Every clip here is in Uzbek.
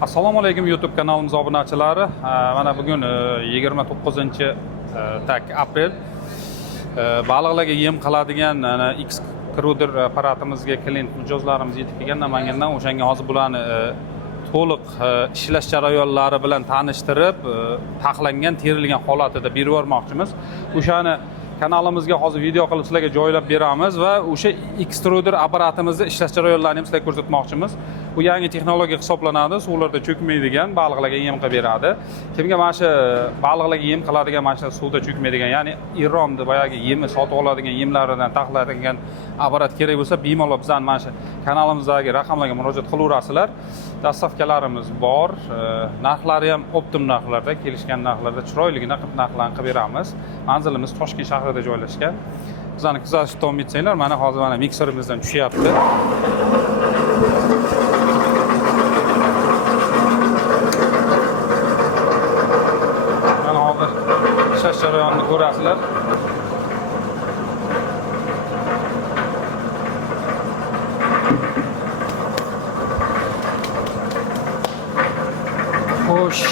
Assalomu alaykum YouTube kanalimiz obunachilari. Mana bugun 29-aprel. Baliqlarga yem qiladigan X-Cruder apparatimizga klient mijozlarimiz yetib kelgan Namangandan. O'shanga hozir bularni to'liq ishlash jarayonlari bilan tanishtirib, taxlangan, terilgan holatida berib yubormoqchimiz. O'shani kanalimizga hozir video qilib sizlarga joylab beramiz va o'sha X-Cruder apparatimizni ishlash jarayonlarini sizlarga ko'rsatmoqchimiz. Bu yangi texnologiya hisoblanadi, suvlarda cho'kmaydigan, baliqlarga yem qilib beradi. Kimga mana shu baliqlarga yem qiladigan, mana shu suvda cho'kmaydigan, ya'ni Ironni boyagi yemni sotib oladigan yemlaridan taxlaydigan apparat kerak bo'lsa, bemalol bizning mana shu kanalimizdagi raqamlarga murojaat qilaverasizlar. Dastavkalarimiz bor, narxlari ham optim narxlarda, kelishgan narxlarda chiroyligina qilib narxlarni qilib beramiz. Manzilimiz Toshkent shahrida joylashgan. Bizani kuzatishda davom etsanglar, mana hozir mana mikserimizdan tushyapti. Mana hozir ishlash jarayonini ko'rasizlar. Xo'sh,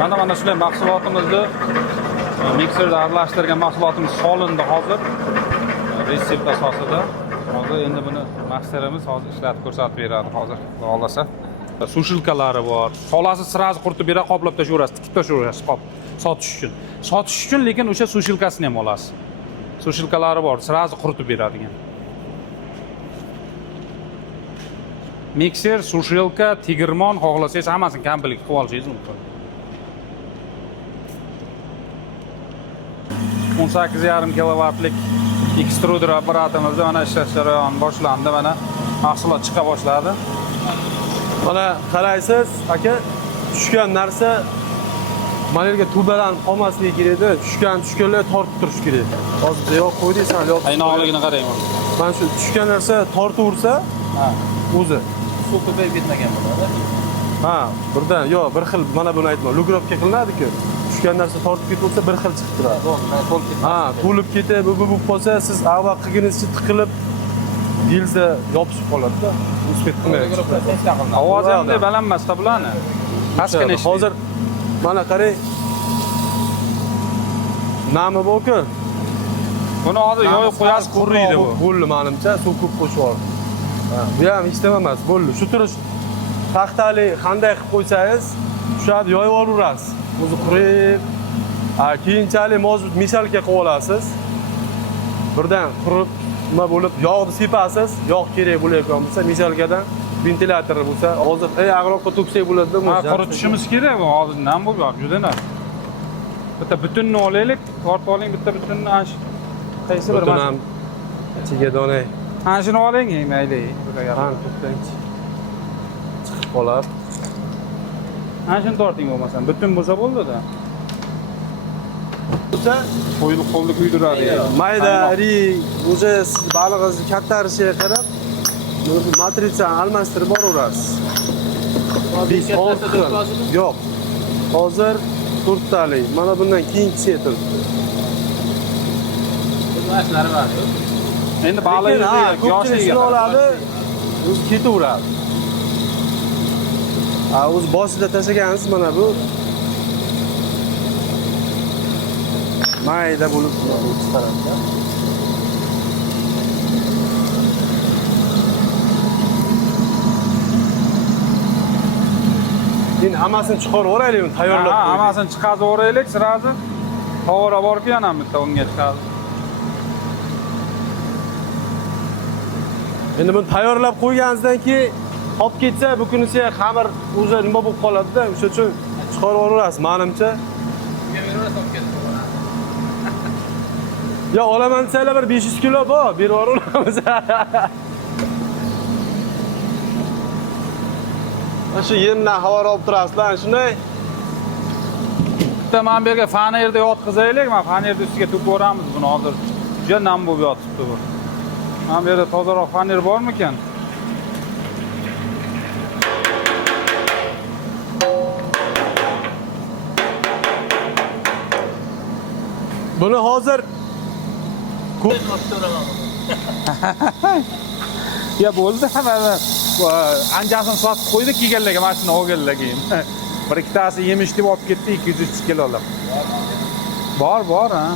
mana shunday mahsulotimizni mikserda aralashtirgan mahsulotimiz solindi hozir. Retsept asosida. Hozir endi buni masterimiz hozir ishlatib ko'rsatib beradi hozir, xohlasa. Sushilkalari bor. Solasi sirazi quritib beradi, qoplab tashlayverasiz, tikib tashlayverasiz qop sotish uchun. Sotish uchun lekin o'sha sushilkasini ham olasiz. Sushilkalari bor, sirazi quritib beradigan. Mikser, sushilka, tegirmon xohlasangiz hammasini komplet qilib olishingiz mumkin. 18,5 kilovatlik X-Cruder apparatimizda mana ishlash jarayoni boshlandi. Mana mahsulot chiqa boshladi. Mana qaraysiz, aka, tushgan narsa mana yerga tubadan qolmasligi kerak edi. Tushganlar tortib turish kerak. Hozir yo'q qo'ydingsan, yo'q. Aynoqligini qarang. Mana shu tushgan narsa tortaversa, o'zi suv ko'payib ketmagan bo'ladi. Birdan, yo'q, bir xil mana buni aytma. Lugrovka qilinadi-ku. Tushgan narsa tortib ketsa bir xil chiqib turadi. To'lib ketib, bu qolsa, siz avval qilganingizcha tiqilib gilza yopishib qoladi-da. Uspet qilmaydi. Ovozi ham balandmasda bularni. Pastgina ishlaydi. Hozir mana qarang. Nami bu-ku? Buni hozir yoyib qo'yasiz, quriydi bu. Bo'ldi menimcha, suv ko'p qo'shib ol. Bu ham hech nima emas, bo'ldi. Shu turish taxtali qanday qilib qo'ysangiz, tushadi, yoyib olaverasiz. O'zi qurib, keyinchalik mozut mishalga qilib olasiz. Birdan qurib, nima bo'lib, yog'ni sepasiz, yog' kerak bo'layotgan bo'lsa, mishalgadan ventilyator bo'lsa, hozir agroqqa to'ksak bo'ladi-da. Quritishimiz kerak bu, hozir nam bo'lib yotibdi, juda nam. Bitta butunni olaylik, tortib oling, bitta butunni ancha. Qaysi bir ham ichiga donay. Ana shuni oling, mayli. To'xtang. Chiqib qoladi. Ana shuni torting bo'lmasam, butun bo'lsa bo'ldi-da. Bo'lsa, qo'lni kuydiradi. Mayda, o'zi balig'ingizni kattarishiga qarab, matritsani almashtirib boraverasiz. Yo'q. Hozir 4 talik. Mana bundan keyingisi turibdi. Mashlari bor. Endi baliqni yoshligiga oladi, o'zi ketaveradi. O'zi boshida tashlagansiz mana bu mayda bo'lib chiqaradi. Endi hammasini chiqarib o'raylik, tayyorlab qo'ydik. Hammasini chiqarib o'raylik, sirazi tovora borib yana bitta unga chiqadi. Endi buni tayyorlab qo'yganingizdan keyin olib ketsa, bu kunisi xamir o'zi nima bo'lib qoladi-da, o'sha uchun chiqarib olaverasiz, menimcha. Ya olaman desanglar bir 500 kilo bor, berib yuboramiz. Shu yemdan xabar olib turasizlar, shunday. Bitta men bu yerga fanerda yotqizaylik, men fanerda ustiga to'kib yuboramiz buni hozir. Juda nam bo'lib yotibdi bu. Men bu yerda tozaroq faner bormikan? Buni hozir Ya bo'ldi, mana anchasini sotib qo'ydi, kelganlarga mashina olganlar keyin. Bir ikkitasi yemish deb olib ketdi 203 kilolar. Bor, ha.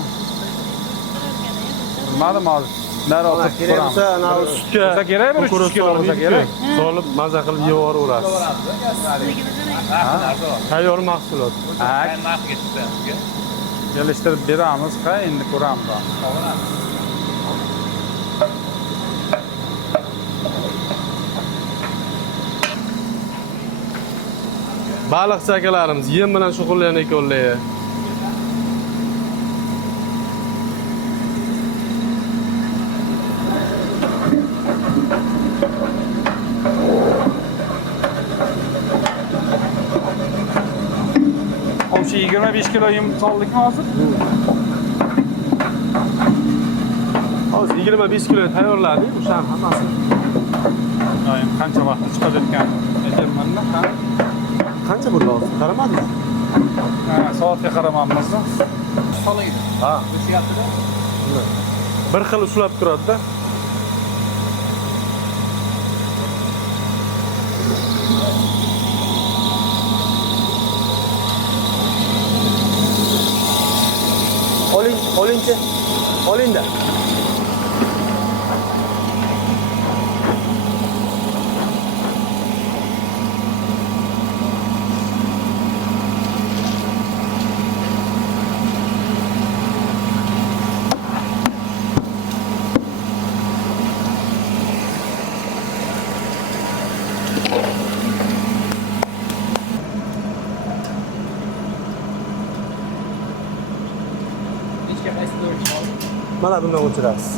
Bilmadim hozir. Nari o'tib kerak bo'lsa, ana sutga bo'lsa kerak, bir 3 kilo bo'lsa kerak. Solib maza qilib yeyaverasiz. Tayyor mahsulot. Ha, narxiga chiqdi. kelishtirib beramiz, endi ko'ramiz. Baliqchi akalarimiz yem bilan shug'ullanayotganlar. O'sha 25 kilo yem soldikmi hozir? Hozir 25 kilo tayyorladik, o'sha hammasi. Doim qancha vaqtda chiqadi ekan? Aytayapman-da, ha. Qancha bo'ldi hozir? Qaramadingiz? Ha, soatga qaramabmiz. Soligida. Ha, O'shyapti-da. bir xil ushlab turadi-da. Olingchi. Olingda. Nechga qaysi o'lcham oldi? Mana bundan o'chirasiz.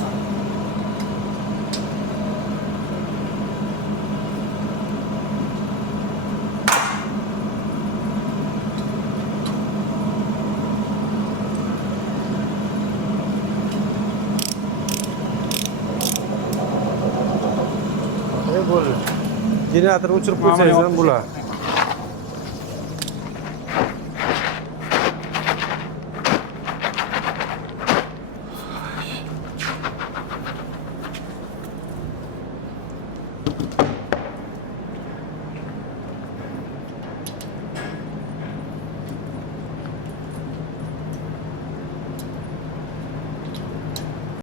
Bo'ldi. Generatorni o'chirib qo'ysangiz ham bo'lar.